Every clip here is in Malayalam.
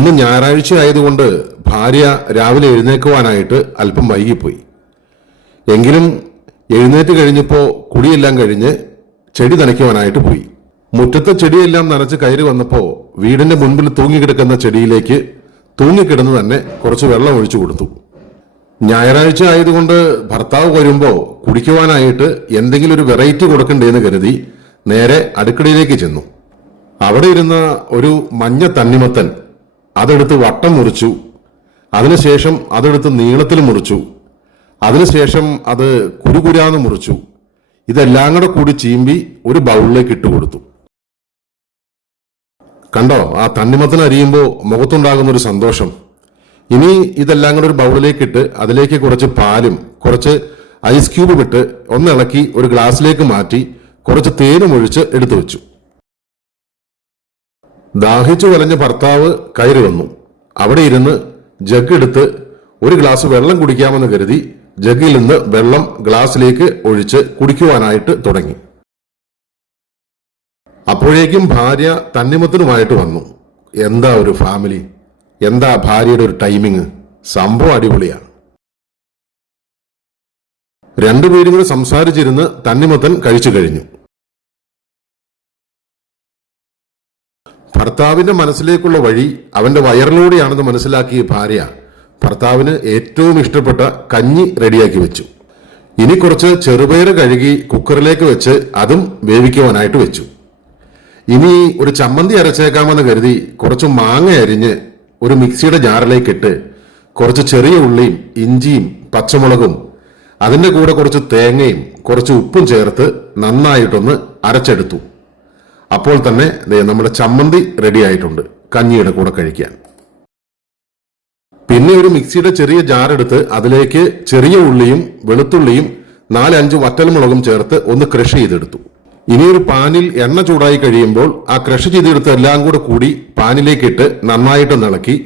ഇന്ന് ഞായറാഴ്ച ആയതുകൊണ്ട് ഭാര്യ രാവിലെ എഴുന്നേക്കുവാനായിട്ട് അല്പം വൈകിപ്പോയി. എങ്കിലും എഴുന്നേറ്റ് കഴിഞ്ഞപ്പോൾ കുടിയെല്ലാം കഴിഞ്ഞ് ചെടി നനയ്ക്കുവാനായിട്ട് പോയി. മുറ്റത്തെ ചെടിയെല്ലാം നനച്ച് കയറി വന്നപ്പോൾ വീടിന്റെ മുൻപിൽ തൂങ്ങിക്കിടക്കുന്ന ചെടിയിലേക്ക് തൂങ്ങിക്കിടന്ന് തന്നെ കുറച്ച് വെള്ളം ഒഴിച്ചു കൊടുത്തു. ഞായറാഴ്ച ആയതുകൊണ്ട് ഭർത്താവ് വരുമ്പോൾ കുടിക്കുവാനായിട്ട് എന്തെങ്കിലും ഒരു വെറൈറ്റി കൊടുക്കണ്ടേന്ന് കരുതി നേരെ അടുക്കളയിലേക്ക് ചെന്നു. അവിടെ ഇരുന്ന ഒരു മഞ്ഞ തണ്ണിമത്തൻ അതെടുത്ത് വട്ടം മുറിച്ചു. അതിനുശേഷം അതെടുത്ത് നീളത്തിൽ മുറിച്ചു. അതിനുശേഷം അത് കുരുകുരാന്ന് മുറിച്ചു. ഇതെല്ലാം കൂടെ കൂടി ചീമ്പി ഒരു ബൗളിലേക്ക് ഇട്ട് കൊടുത്തു. കണ്ടോ? ആ തണ്ണിമത്തൻ അരിയുമ്പോൾ മുഖത്തുണ്ടാകുന്ന ഒരു സന്തോഷം. ഇനി ഇതെല്ലാം കൂടെ ഒരു ബൗളിലേക്ക് ഇട്ട് അതിലേക്ക് കുറച്ച് പാലും കുറച്ച് ഐസ് ക്യൂബും ഇട്ട് ഒന്നിളക്കി ഒരു ഗ്ലാസ്സിലേക്ക് മാറ്റി കുറച്ച് തേനും ഒഴിച്ച് എടുത്തു വെച്ചു. ദാഹിച്ചു വലഞ്ഞ ഭർത്താവ് കയറി വന്നു. അവിടെ ഇരുന്ന് ജഗ്ഗെടുത്ത് ഒരു ഗ്ലാസ് വെള്ളം കുടിക്കാമെന്ന് കരുതി ജഗ്ഗിൽ നിന്ന് വെള്ളം ഗ്ലാസ്സിലേക്ക് ഒഴിച്ച് കുടിക്കുവാനായിട്ട് തുടങ്ങി. അപ്പോഴേക്കും ഭാര്യ തന്നിമത്തിനുമായിട്ട് വന്നു. എന്താ ഒരു ഫാമിലി എന്താ ഭാര്യയുടെ ഒരു ടൈമിങ് സംഭവം അടിപൊളിയാണ്. രണ്ടുപേരും കൂടെ സംസാരിച്ചിരുന്ന് തന്നിമത്തൻ കഴിച്ചു കഴിഞ്ഞു. ഭർത്താവിന്റെ മനസ്സിലേക്കുള്ള വഴി അവന്റെ വയറിലൂടെയാണെന്ന് മനസ്സിലാക്കിയ ഭാര്യ ഭർത്താവിന് ഏറ്റവും ഇഷ്ടപ്പെട്ട കഞ്ഞി റെഡിയാക്കി വെച്ചു. ഇനി കുറച്ച് ചെറുപയർ കഴുകി കുക്കറിലേക്ക് വെച്ച് അതും വേവിക്കുവാനായിട്ട് വെച്ചു. ഇനി ഒരു ചമ്മന്തി അരച്ചേക്കാമെന്ന് കരുതി കുറച്ച് മാങ്ങ അരിഞ്ഞ് ഒരു മിക്സിയുടെ ജാറിലേക്ക് ഇട്ട് കുറച്ച് ചെറിയ ഉള്ളിയും ഇഞ്ചിയും പച്ചമുളകും അതിന്റെ കൂടെ കുറച്ച് തേങ്ങയും കുറച്ച് ഉപ്പും ചേർത്ത് നന്നായിട്ടൊന്ന് അരച്ചെടുത്തു. അപ്പോൾ തന്നെ നമ്മുടെ ചമ്മന്തി റെഡി ആയിട്ടുണ്ട്. കഞ്ഞിയുടെ കൂടെ കഴിക്കാൻ. പിന്നെ ഒരു മിക്സിയുടെ ചെറിയ ജാറെടുത്ത് അതിലേക്ക് ചെറിയ ഉള്ളിയും വെളുത്തുള്ളിയും നാലഞ്ച് വറ്റൽമുളകും ചേർത്ത് ഒന്ന് ക്രഷ് ചെയ്തെടുത്തു. ഇനി ഒരു പാനിൽ എണ്ണ ചൂടായി കഴിയുമ്പോൾ ആ ക്രഷ് ചെയ്തെടുത്ത എല്ലാം കൂടെ കൂടി പാനിലേക്കിട്ട് നന്നായിട്ട് നിളക്കി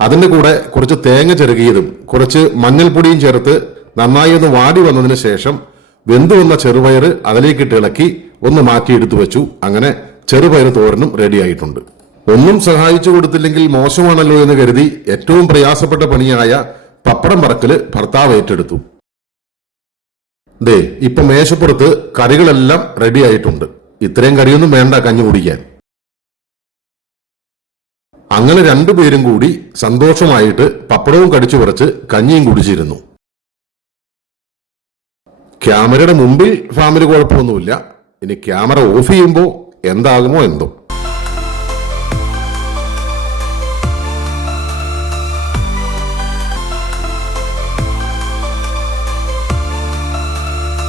അതിന്റെ കൂടെ കുറച്ച് തേങ്ങ ചെറുകിയതും കുറച്ച് മഞ്ഞൾപ്പൊടിയും ചേർത്ത് നന്നായി ഒന്ന് വാടി വന്നതിന് ശേഷം വെന്തു വന്ന ചെറുപയർ അതിലേക്കിട്ട് ഇളക്കി ഒന്ന് മാറ്റിയെടുത്തു വെച്ചു. അങ്ങനെ ചെറുപയർ തോരനും റെഡിയായിട്ടുണ്ട് ഒന്നും സഹായിച്ചു കൊടുത്തില്ലെങ്കിൽ മോശമാണല്ലോ എന്ന് കരുതി ഏറ്റവും പ്രയാസപ്പെട്ട പണിയായ പപ്പടം പറക്കൽ ഭർത്താവ് ഏറ്റെടുത്തു. ദേ ഇപ്പൊ മേശപ്പുറത്ത് കറികളെല്ലാം റെഡി ആയിട്ടുണ്ട്. ഇത്രയും കറിയൊന്നും വേണ്ട കഞ്ഞു കുടിക്കാൻ. അങ്ങനെ രണ്ടുപേരും കൂടി സന്തോഷമായിട്ട് പപ്പടവും കടിച്ചു പറിച്ച് കഞ്ഞിയും കുടിച്ചിരുന്നു. ക്യാമറയുടെ മുമ്പിൽ ഫാമിലി കുഴപ്പമൊന്നുമില്ല. ഇനി ക്യാമറ ഓഫ് ചെയ്യുമ്പോൾ എന്താകുമോ എന്തോ.